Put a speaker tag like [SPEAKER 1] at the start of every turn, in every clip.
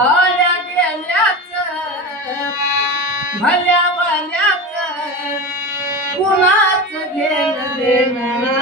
[SPEAKER 1] आल्या गेल्याच भल्या भल्याच कुणाच घेणं देणं.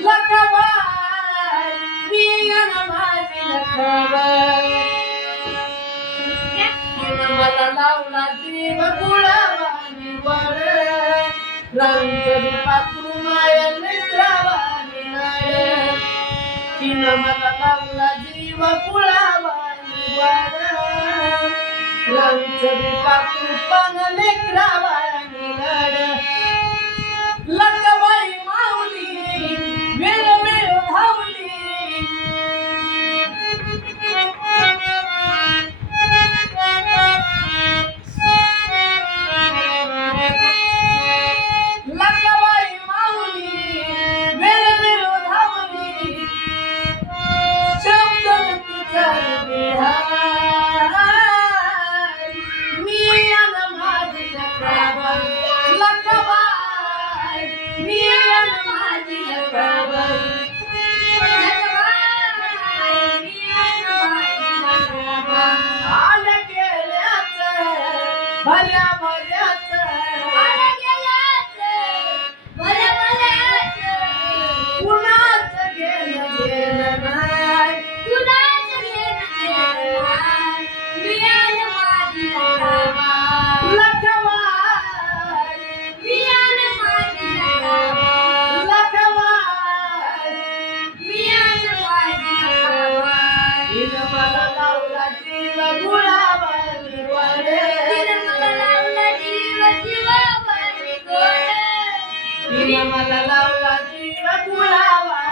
[SPEAKER 1] लखबाई आल्या माझी तिनं मला लावला जीव गुळावानी वर रांजली पाखरू माया मित्रावानी तिनं मला लावला जीव गुळावानी वर रांजली पाखरू Bye. I'm a la la la la Kulava.